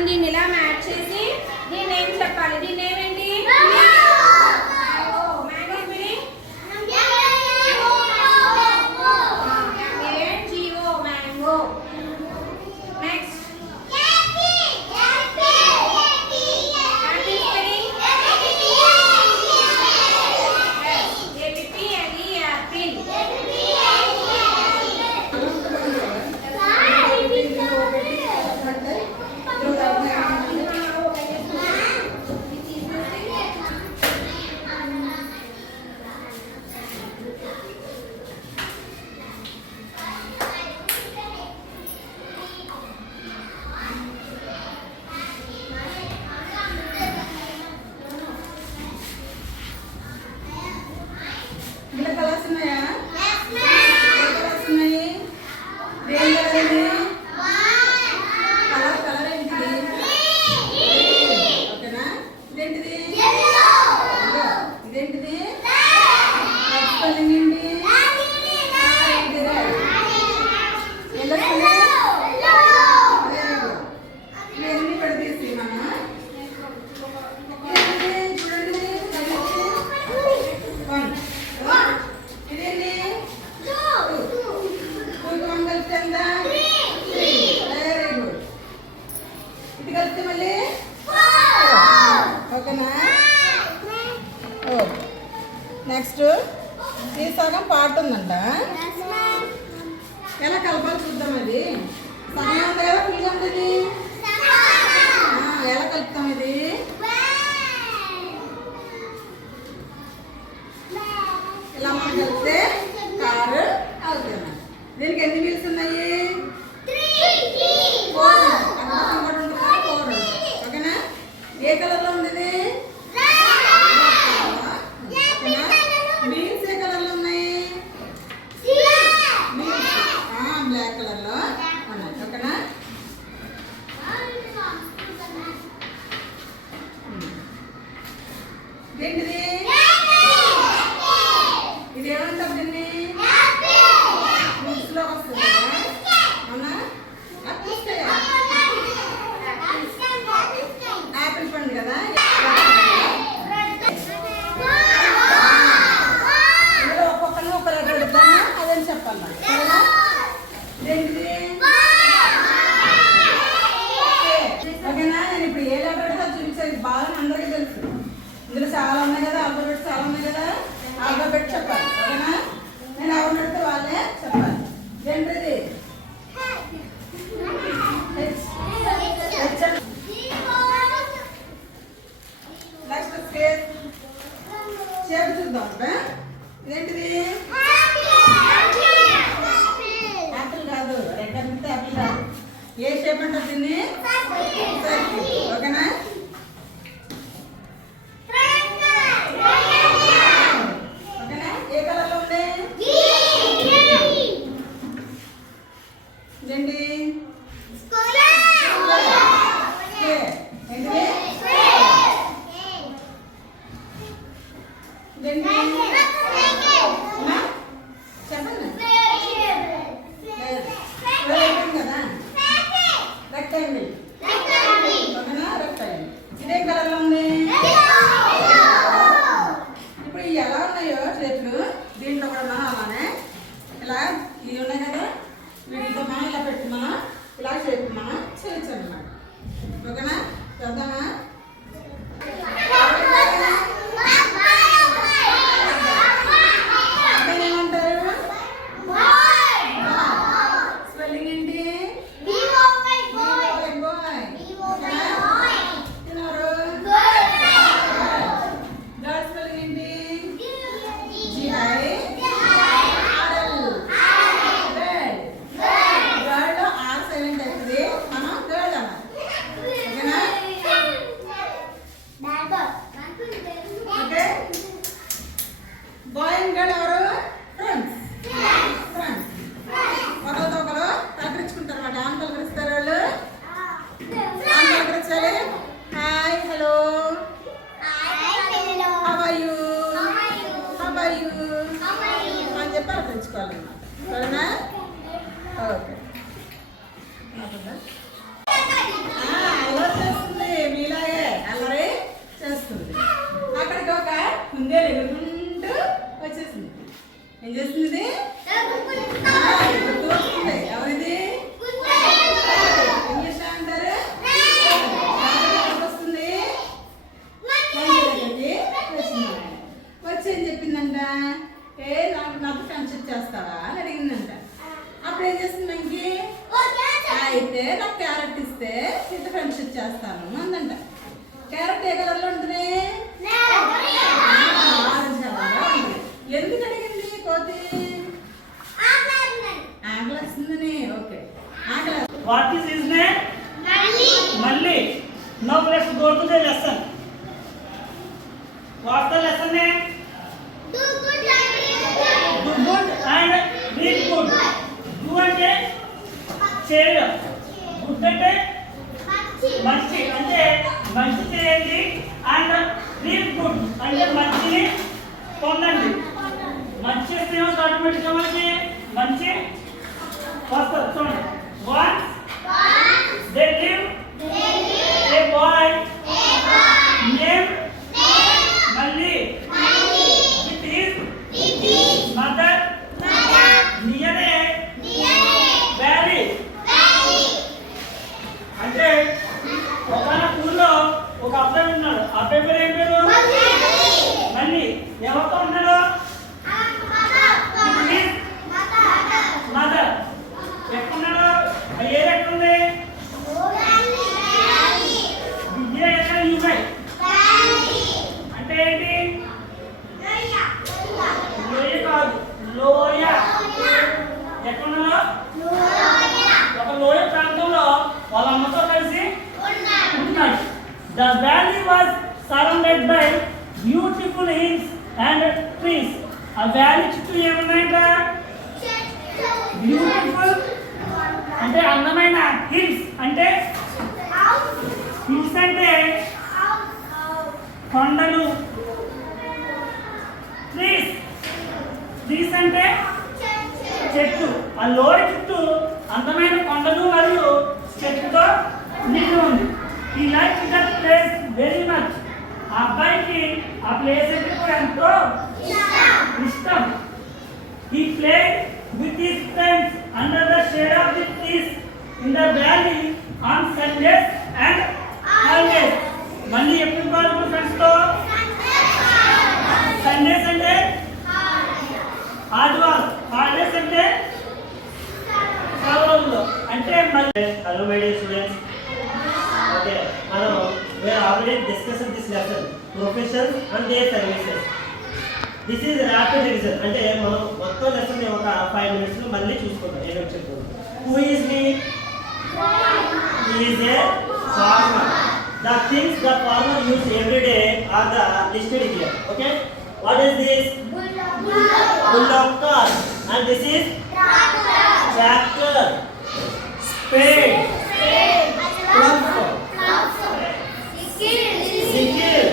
మనం దీన్ని ఇలా మ్యాచ్ చేసి దీన్ని ఏం చెప్పాలి? దీన్ని ఏమేంటి? నెక్స్ట్ ఈ సగం పార్ట్ ఉందంట, ఎలా కలపాలి చూద్దాం. అది సగం ఉంది కదా, ఫుల్గా ఉంటుంది. ఎలా కలుపుతాం ఇది? ఇలా మనం కలిపితే కారు అవుతుంది. దీనికి ఎన్ని వీల్స్ ఉన్నాయి? 4. ఓకేనా? ఏ కలర్లో ఉంది? బ్లాక్ కలర్లో ఉన్నాయి. ఓకేనా? ఏంటిది? ఇది ఏమంటాం? దీన్ని బుక్స్లో వస్తుంది కదా, అవునా? యాపిల్ పండు కదా, ఇందులో ఒక్కొక్కరిని ఒక రకం పెడతాను, అదని చెప్పాలి నాకు. ఓకేనా? నేను ఇప్పుడు ఏ లెటర్ పెడతా చూపించేది బాగా అందరికీ తెలుసు. ఇందులో చాలా ఉన్నాయి కదా, ఆల్ఫాబెట్స్ చాలా ఉన్నాయి కదా, ఆల్ఫాబెట్ చెప్పాలి. ఓకేనా? నేను ఎవరు పెడితే వాళ్ళే చెప్పాలి. ఏంటిది? నెక్స్ట్ షేప్ చూద్దాం. ఇదేంటిది? యాపిల్ కాదు, రెడ్ యాపిల్ యాపిల్ కాదు. ఏ షేప్ అంటారు దీన్ని? ఓకేనా? ఓకేనా? ఏ కలర్లో ఉంది? ఫ్రెండ్షిప్ చేస్తాను అందంట. క్యారెట్ ఏ కలర్లో ఉంటుంది? ఆరెంజ్ కలర్లో ఉంటుంది. ఎందుకు అడిగింది కోతి? ఆకలేస్తుందని. ఓకే, ఆకలి. What is his name? Malli. Now let's go to the lesson. What the lesson name? Do good and read good. Do అంటే చేయడం, గుడ్ అంటే మంచి, అంటే మంచి చేయండి. అండ్ రీడ్ గుడ్ అంటే మంచిని పొందండి. మంచి చేస్తే ఆటోమేటిక్గా మనకి మంచి వస్తుంది. చూడండి, once they give a boy name మళ్ళీ with his mother near a valley. అంటే ఒక ఊళ్ళో ఒక అబ్బాయి ఉన్నాడు. అబ్బాయి పేరు ఏం పేరు? మళ్ళీ. ఎవరితో ఉన్నాడు? మదర్. ఎక్కడున్నాడు? ఏ ఎక్కడుంది? అంటే ఏంటి? లోయ కాదు, లోయ. ఎక్కడున్నాడు? ఒక లోయ ప్రాంతంలో వాళ్ళ అమ్మతో కలిసి ఉన్నాడు. The valley was surrounded by beautiful hills and trees. ఆ వ్యాలీ చుట్టూ ఏమున్నాయంట? బ్యూటిఫుల్ అంటే అందమైన, హిల్స్ అంటే హిల్స్ అంటే కొండలు, ట్రీస్ ట్రీస్ అంటే చెట్టు. ఆ లోయ చుట్టూ అందమైన కొండలు మరియు చెట్టుతో నిండి ఉంది. ఈ like that place very much. ఆ అబ్బాయికి ఆ ప్లేస్ అంటే కూడా ఎంతో ఇష్టం. He played with his friends under the shade of the trees in the valley on Sundays and holidays. మళ్ళీ ఎప్పుడు పాడుకో ఫ్రెండ్స్ తో? సండేస్ అంటే ఆదివారం, హాలిడేస్ అంటే సెలవుల్లో. అంటే మళ్ళీ Hello my dear students. Okay, మనం we are already discussed this lesson professions and their services. This is rapid revision. అంటే మనం మొత్తం లెసన్ ఒక 5 minutes లో మళ్ళీ చూసుకుందాం. ఏదో చెప్పుకుందాం. Who is he? He is a farmer. The things the farmer use every day are the listed here. Okay? What is this? Bullock cart. And this is tractor. Spade. Plough. Sickle.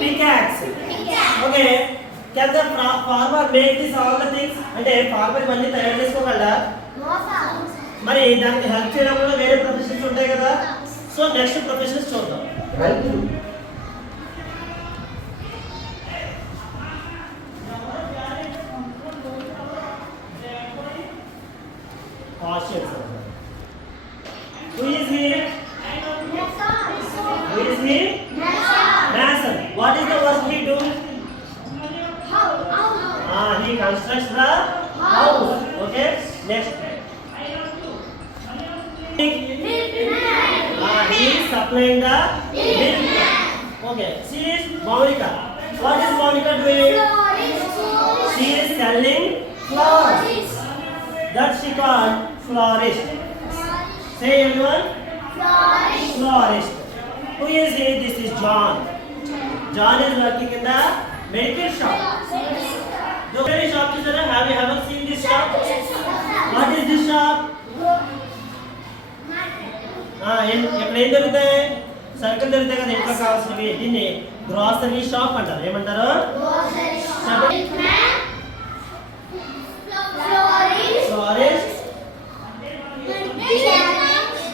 Pickaxe. Okay. Can the farmer make this all the things? అంటే farmer ఇవన్నీ తయారు చేసుకోగలరా? మరి దానికి హెల్ప్ చేయడం కూడా వేరే ప్రొఫెషన్స్ ఉంటాయి కదా. సో నెక్స్ట్ ప్రొఫెషన్స్ చూద్దాం. Who is he? Who is he? Mason. What is the work he do? He constructs the house. Okay. Next. He is supplying the milk. Okay. She is Monica. What is Monica doing? She is selling flowers. That she called florist. Say everyone. Florist. Who is he? This is John. John is working in the medical shop. The very shop is there. Have you ever seen this shop? What is this shop? ఎక్కడ ఏం దొరుకుతాయి? సరుకులు దొరుకుతాయి కదా ఇంట్లో కావాల్సినవి. దీన్ని grocery shop అంటారు. ఏమంటారు? Florist,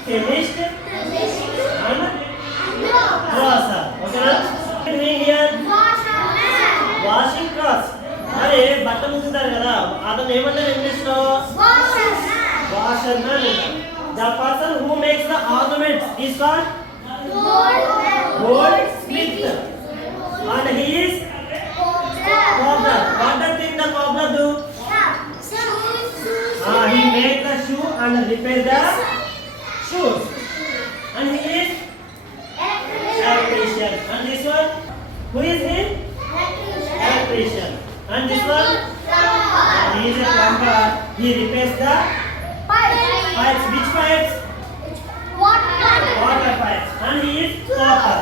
chemist and grocer. ఓకేనా? doing here washing clothes. మరి బట్టలు ఉతుకుతారు కదా, అతను ఏమంటారు ఇంగ్లీష్ లో? Washer. The person who makes the ornaments is called goldsmith. And he is cobbler. What does the cobbler do? He make the shoe and repair the shoes. And he is electrician. And this one, who is he? Electrician. And this one, he is a plumber. He repairs the pipes. Which pipes? Water pipes. And he is porter.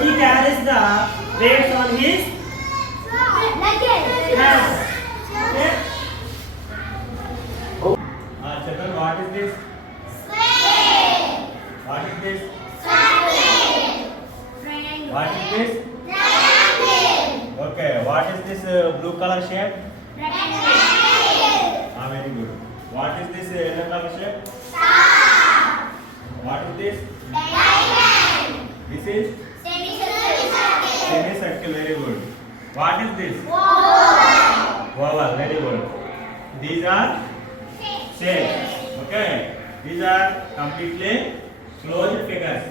He carries the weights on his hands. Okay? Children, what is this? What is this? What is this? Okay, what is this blue color shape? Very good. What is this yellow color shape? What is this? This is semicircle. Very good. What is this? Oval. Very good. These are shapes. Okay. These are completely closed figures.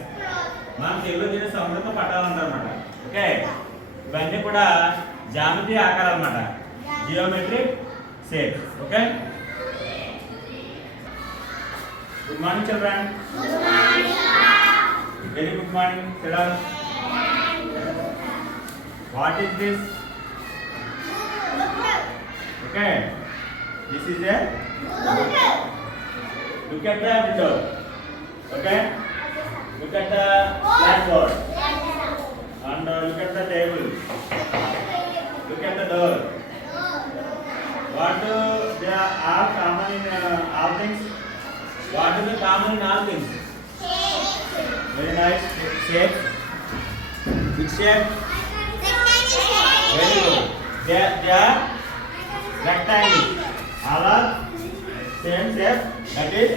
మనం తెలుగులో దీన్ని సముద్రంతో పట్టాలన్నమాట. ఓకే, ఇవన్నీ కూడా జామెట్రీ ఆకారాలు అన్నమాట, geometric shapes. Okay, good morning children. Very good morning. SIT down. What is this? Okay, this is a look at the window. Okay, look at the blackboard and look at the table. Look at the door. What do they are common in all things? What is the common in all things? Very nice. Shape. Which shape? Very good. They are rectangle. All are same shape. That is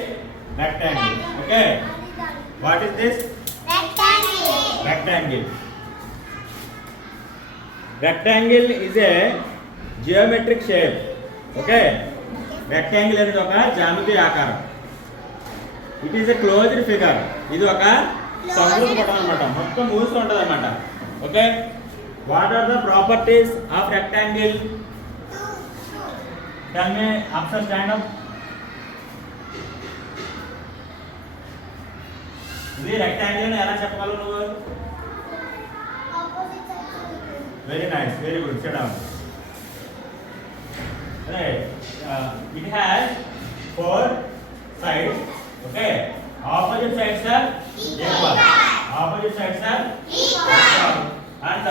rectangle. Okay. What is this? Rectangle. Rectangle is a geometric shape. Okay. Rectangle అనేది ఒక జ్యామితీయ ఆకారం. It is a closed figure. ఇది ఒక సమృద్ధ పటం అన్నమాట, మొత్తం మూసి ఉంటుంది అన్నమాట. Okay, what are the properties of rectangle? Tell me, after stand up. ఇది రెక్టాంగిల్ ఎలా చెప్పగలవు నువ్వు? Very nice, very good. Sit down. Right, it has 4 sides. Okay, opposite sides are equal. Opposite sides are equal and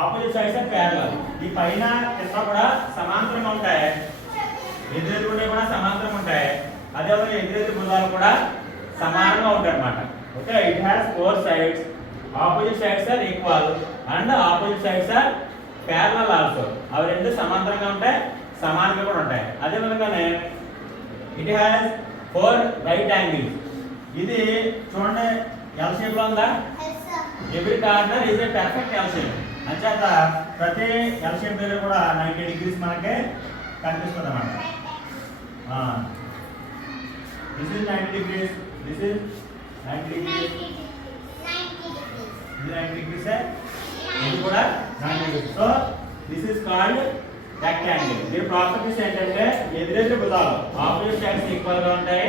opposite sides are parallel. ఈ పైన కింద కూడా సమాంతరంగా ఉంటాయి, ఎదురెదురు కూడా సమాంతరంగా ఉంటాయి. అదేవిధంగా ఎదురెదురు భుజాలు కూడా సమానంగా ఉంటాయి అన్నమాట. Okay, it has 4 sides. Opposite sides are equal and opposite sides are parallel also. అవి రెండు సమాంతరంగా ఉంటాయి, సమానంగా కూడా ఉంటాయి. అదే విధంగానే ఇట్ హ్యాస్ 4 రైట్ యాంగిల్స్. ఇది చూడండి, ఎల్ షేప్ లో ఉందా? Every corner is a perfect L shape. అంచేత ప్రతి ఎల్ షేప్ దగ్గర కూడా 90 degrees మనకే కనిపిస్తుంది అన్నమాట. This is 90 degrees. This is 90 degrees. This 90 degrees है. ఇది కూడా 90 degrees. So this is called rectangle. దీని ప్రాపర్టీస్ ఏంటంటే ఎదురెదురు భుజాలు ఆపోజిట్ సైడ్స్ ఈక్వల్ గా ఉంటాయి.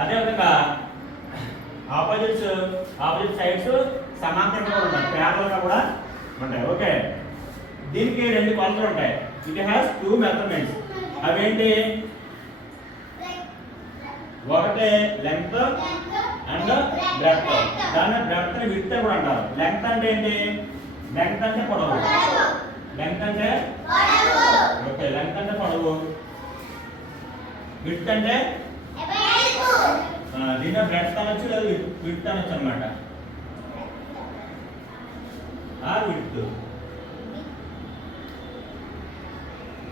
అదే విధంగా ఆపోజిట్ సైడ్స్ సమాంతరంగా ఉంటాయి, ప్యారలల్ గా కూడా ఉంటాయి. ఓకే, దీనికి 2 కొలతలు ఉంటాయి. ఇట్ హ్యాస్ 2 మెజర్మెంట్స్. అవేంటి? ఒకటి లెంగ్త్ అండ్ బ్రెడ్త్. దాన్ని బ్రెడ్త్ ని విడ్త్ కూడా అంటారు. లెంగ్త్ అంటే ఏంటి? లెంగ్త్ అంటే పొడవు. లెంగ్త్ అంటే ఓకే, లెంగ్త్ అంటే పొడవు. విడ్త్ అంటే దీన్ని బ్రెడ్త్ అనొచ్చు లేదా విడ్త్ అనొచ్చు అన్నమాట. విడ్త్.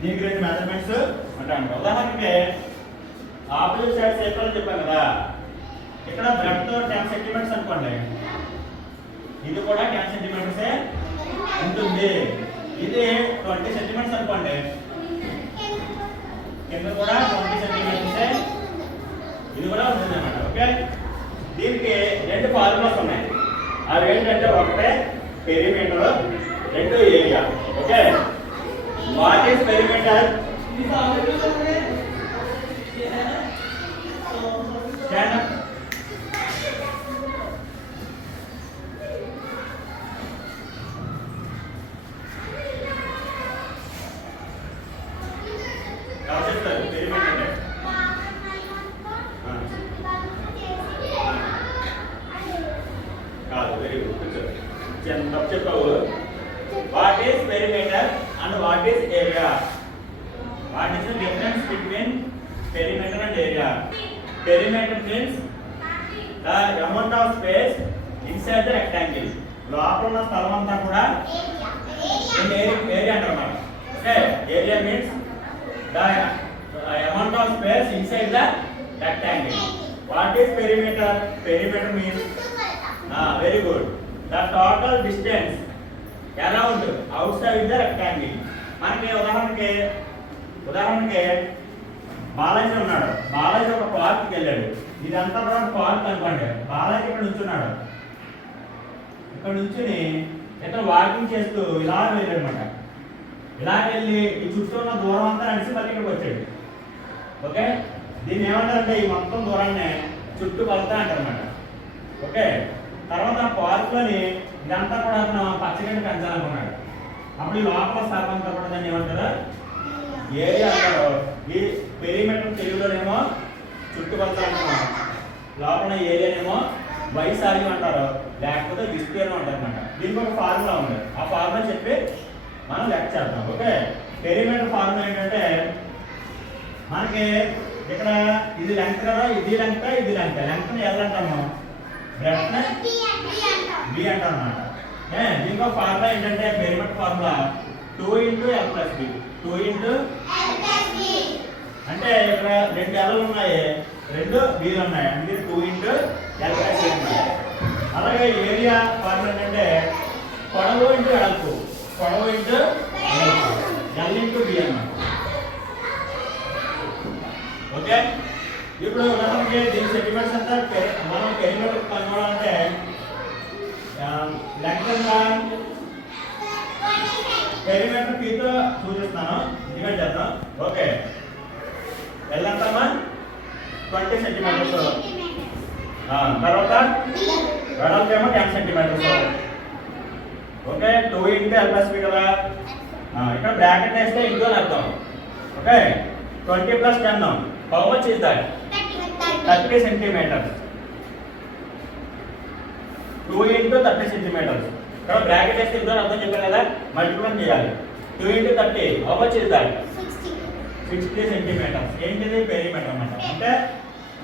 దీనికి 2 మెజర్మెంట్స్ అంటారు. ఉదాహరణకి ఆపోజిట్ సైడ్స్ ఈక్వల్ చెప్పాను కదా, ఇక్కడ బ్రెడ్త్ 10 సెంటీమీటర్స్ అనుకోండి, ఇది కూడా 10 సెంటీమీటర్స్ ఉంటుంది. ఇది 20 సెంటీమీటర్స్ అనుకోండి, కింద కూడా 20 సెంటీమీటర్స్ ఇది కూడా ఉంటుంది అన్నమాట. ఓకే, దీనికి 2 ఫార్ములాస్ ఉన్నాయి. అవి ఏంటంటే ఒకటే పెరిమీటర్, 2 area. Okay, what is perimeter? Stand up. తప్పు చెప్పావు. What is perimeter and what is area? What is the difference between perimeter and area? Perimeter means the amount of space inside the rectangle. లోపల ఉన్న స్థలం అంతా కూడా ఏరియా అంటారు. Okay, area means the amount of space inside the rectangle. What is perimeter? Perimeter means very good. The total distance around outside the rectangle. మనకి ఉదాహరణకి బాలాజీ ఉన్నాడు. బాలాజీ ఒక పార్క్కి వెళ్ళాడు. ఇదంతా కూడా పార్క్ అనుకోండి. బాలాజీ ఇక్కడ నుంచున్నాడు. ఇక్కడ నుంచుని ఇతను వాకింగ్ చేస్తూ ఇలా వెళ్ళాడు అనమాట. ఇలా వెళ్ళి ఈ చుట్టూ ఉన్న దూరం అంతా నడిచి మళ్ళీ ఇక్కడికి వచ్చాడు. ఓకే, దీన్ని ఏమంటారంటే ఈ మొత్తం దూరాన్ని చుట్టుకొలత అంటారన్నమాట. ఓకే, తర్వాత పార్క్లోని ఇదంతా కూడా అతను పచ్చగడ్డి పెంచాలనుకున్నాడు. అప్పుడు ఈ లోపల స్థలం అంతా కూడా దాన్ని ఏమంటారు? ఏరియా అంటారు. ఈ పెరిమీటర్ తెలుగులోనేమో చుట్టుకొలత అంటున్నాం. లోపల ఏరియానేమో వైశాల్యం అంటారు, లేకపోతే విస్తీర్ణం అంటారు అనమాట. దీనికి ఒక ఫార్ములా ఉంది. ఆ ఫార్ములా చెప్పి మనం లెక్క చేద్దాం. ఓకే, పెరిమీటర్ ఫార్ములా ఏంటంటే మనకి ఇక్కడ ఇది లెంగ్త్ కదా, ఇది లెంగ్త్, ఇది లెంగ్త్. లెంగ్త్ని ఎలా అంటాము? బ్రెడ్త్ని బి అంటాం అన్నమాట. దీనికి ఒక ఫార్ములా ఏంటంటే పెరిమీటర్ ఫార్ములా 2 × L + B. 2 × అంటే ఇక్కడ 2 L'లు ఉన్నాయి, 2 B'లు ఉన్నాయి. అంటే 2 × L + B ఉన్నాయి. అలాగే ఏరియా ఫార్ములా ఏంటంటే పొడవు × వెడల్పు, పొడవు × వెడల్పు, L × B అన్నమాట. ఓకే, ఇప్పుడు ఉదాహరణకి దీని సెంటీమీటర్స్ అంతా మనం పెరిమీటర్ కనుగొనాలంటే లెక్కగా పెరిమీటర్ పీతో చూపిస్తాను. డివైడ్ చేద్దాం. ఓకే, ఎల్ ఎంతమ్మా? 20 సెంటీమీటర్స్. తర్వాత వెడల్పు ఏమో 10 సెంటీమీటర్స్. ఓకే, 2 × L + B కదా. ఇక్కడ బ్రాకెట్ వేస్తే ఇంకో అర్థం. ఓకే, 20 + 10. How much is that? 30 centimeters. 2 × 30 centimeters. ఇక్కడ బ్రాకెట్ వేస్తే ఇంకో అర్థం చెప్పాను కదా, మల్టిప్లై చేయాలి. 2 × 30. How much is that? 60 centimeters. ఏంటిది? పెరిమీటర్ అన్నమాట. అంటే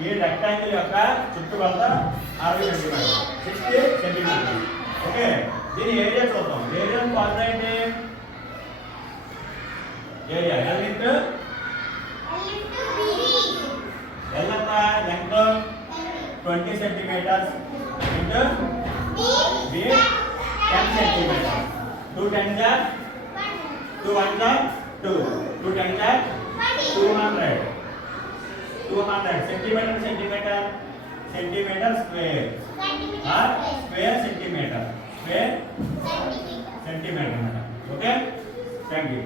ఈ రెక్టాంగిల్ యొక్క చుట్టుకొలత 60 సెంటీమీటర్లు, 60 సెంటీమీటర్లు. ఓకే, దీని ఏరియా చూద్దాం. ఏరియా ఫార్ములా ఏంటి? ఏరియా L × L ఎంత? Length 20 centimetres into B 10 centimetres. 2 10 × 2 1 × 2 2 10 × 200 200 centimetre centimetre centimetre square square centimetre square centimetre అన్నమాట. Okay, thank you.